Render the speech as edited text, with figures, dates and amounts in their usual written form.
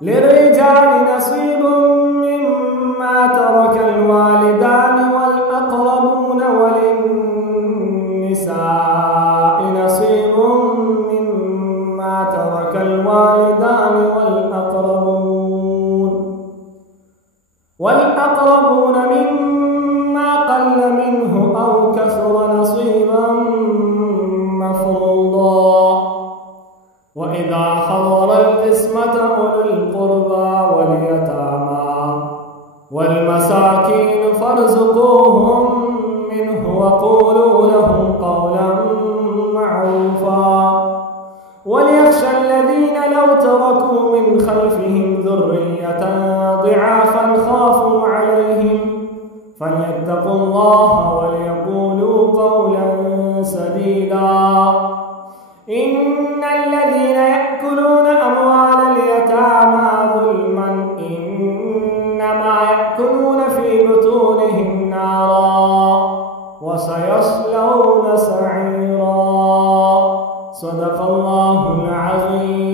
للرجال نصيب مما ترك الوالدان والأقربون وللنساء نصيب مما ترك الوالدان والأقربون مما قل منه أو كثر نصيبا مفروضا. وإذا حضر القسمة أولو القربى واليتامى والمساكين فارزقوهم منه وقولوا لهم قولا معروفا. وليخشى الذين لو تركوا من خلفهم ذرية ضعافا خافوا عليهم فليتقوا الله وليقولوا قولا سديدا. إن الذين يأكلون أموال اليتامى ظلما إنما يأكلون في بطونهم نارا وسيصلون سعيرا. صدق الله العظيم.